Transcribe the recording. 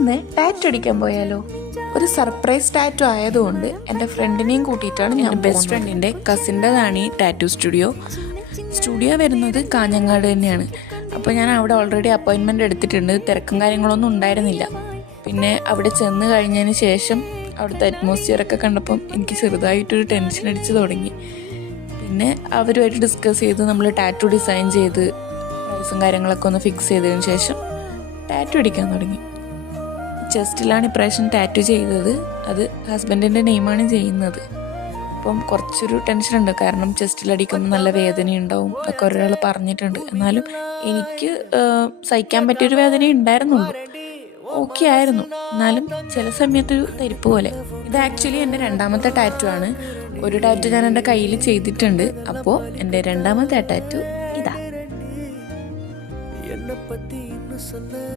ഇന്ന് ടാറ്റു അടിക്കാൻ പോയാലോ? ഒരു സർപ്രൈസ് ടാറ്റു ആയതുകൊണ്ട് എൻ്റെ ഫ്രണ്ടിനെയും കൂട്ടിയിട്ടാണ് ഞാൻ ബെസ്റ്റ് ഫ്രണ്ടിൻ്റെ കസിൻ്റെതാണ് ഈ ടാറ്റു സ്റ്റുഡിയോ വരുന്നത് കാഞ്ഞങ്ങാട് തന്നെയാണ്. അപ്പോൾ ഞാൻ അവിടെ ഓൾറെഡി അപ്പോയിൻമെൻറ്റ് എടുത്തിട്ടുണ്ട്. തിരക്കും കാര്യങ്ങളൊന്നും ഉണ്ടായിരുന്നില്ല. പിന്നെ അവിടെ ചെന്ന് കഴിഞ്ഞതിന് ശേഷം അവിടുത്തെ അറ്റ്മോസ്ഫിയറൊക്കെ കണ്ടപ്പം എനിക്ക് ചെറുതായിട്ടൊരു ടെൻഷൻ അടിച്ച് തുടങ്ങി. പിന്നെ അവരുമായിട്ട് ഡിസ്കസ് ചെയ്ത് നമ്മൾ ടാറ്റു ഡിസൈൻ ചെയ്ത് പ്രൈസും കാര്യങ്ങളൊക്കെ ഒന്ന് ഫിക്സ് ചെയ്തതിന് ശേഷം ടാറ്റു അടിക്കാൻ തുടങ്ങി. ചെസ്റ്റിലാണ് ഇപ്രാവശ്യം ടാറ്റു ചെയ്തത്. അത് ഹസ്ബൻഡിൻ്റെ നെയിമാണ് ചെയ്യുന്നത്. അപ്പം കുറച്ചൊരു ടെൻഷനുണ്ട്, കാരണം ചെസ്റ്റിലടിക്കുമ്പോൾ നല്ല വേദനയുണ്ടാവും എന്നൊക്കെ ഒരാൾ പറഞ്ഞിട്ടുണ്ട്. എന്നാലും എനിക്ക് സഹിക്കാൻ പറ്റിയൊരു വേദന ഉണ്ടായിരുന്നുള്ളൂ. ഓക്കെ ആയിരുന്നു. എന്നാലും ചില സമയത്തൊരു തരിപ്പ് പോലെ. ഇത് ആക്ച്വലി എൻ്റെ രണ്ടാമത്തെ ടാറ്റു ആണ്. ഒരു ടാറ്റു ഞാൻ എൻ്റെ കയ്യിൽ ചെയ്തിട്ടുണ്ട്. അപ്പോൾ എൻ്റെ രണ്ടാമത്തെ ടാറ്റു